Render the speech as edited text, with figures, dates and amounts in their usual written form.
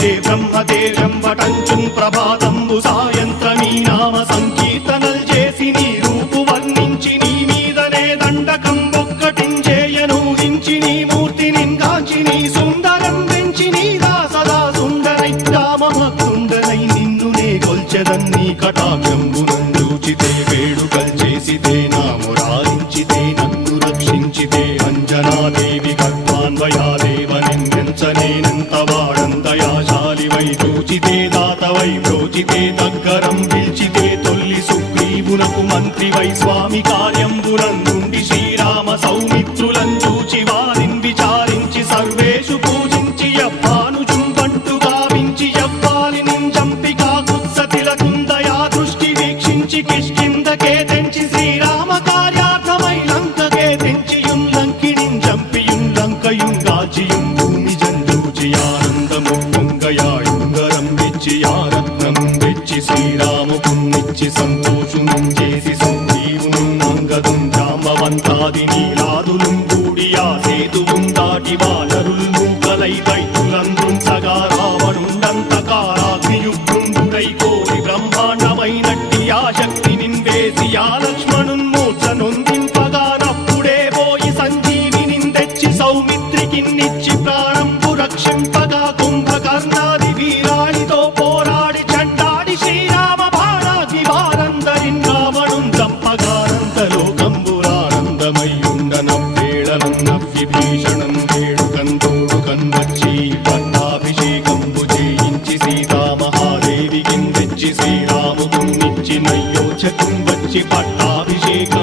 పూజే బ్రహ్మతేజం వటంచున్ ప్రభాతంబు సాయంత్రమీ నామ సంకీర్తనల్ చేసి నీ రూపు వర్ణించి నీ మీదనే దండకం ఒక్కటించేయనూహించి నీ మూర్తిని గాంచి నీ సుందరం పెంచి నీ దాసదా సుందరై రామభక్తుండనై నిన్నునే కొల్చెదన్ని కటాక్షంబునందూచితే వేడుకల్ చేసితే నా మురారించితే నన్ను రక్షించితే అంజనాదేవి గర్భాన్వయాదేవనిందించనేనంత వాడందయాశాలివై చూచితే దాతవై బ్రోచితే దగ్గరం పిలిచితే తొల్లి సుగ్రీవునకు మంత్రివై స్వామి కార్యంబునందుండి శ్రీరామ సౌమిత్రులం చూచి వారిని విచారించి సర్వేషు పూజించి యవ్వానుజుంబంటు గావించి యవ్వాలి నింజంపికా కుత్సతిలకుందయా దృష్టి వీక్షించి కిష్కిందకే తెంచి శ్రీరామ కార్యార్థమై లంకకే తెంచియుం లంకిణిం జంపియుం లంకయుం గాచియుం భూమి జంజూచి ఆనందము పొంగయాయుంగరం వెచ్చి ఆరత్నం వెచ్చి శ్రీరాముకున్నిచ్చి సంతోషునం చేసి సుగ్రీవును అంగదుం జాంబవంతాది నీలాదులుం కూడి ఆ సేతువుం దాటి వానరుల్ మూకలై దైత్యులందృంచగా రావణుండంతకారాగ్నియుగ్రుండుడై కోరి బ్రహ్మాండమైనట్టి ఆ శక్తి నిన్వేసి ఆ లక్ష్మణున్ మూర్ఛ నొందింపగా నప్పుడే పోయి సంజీవిని తెచ్చి సౌమిత్రికిన్నిచ్చి ప్రాణంబు రక్షింపగా కుంభకర్ణాది వీరాళితో పోరాడి చండాడి శ్రీరామ బాణాగ్ని వారందరిన్ రావణున్ చంపగానంతలోకంబురానందమై ఉండనవ్వేళనన్నవ్విభీషణం వేడుకంతోడుకన్ వచ్చి పట్టాభిషేకంబు చేయించి సీతామహాదేవికిన్ తెచ్చి శ్రీరాముకున్నిచ్చి నయ్యోచకుం వచ్చి పట్టాభిషేక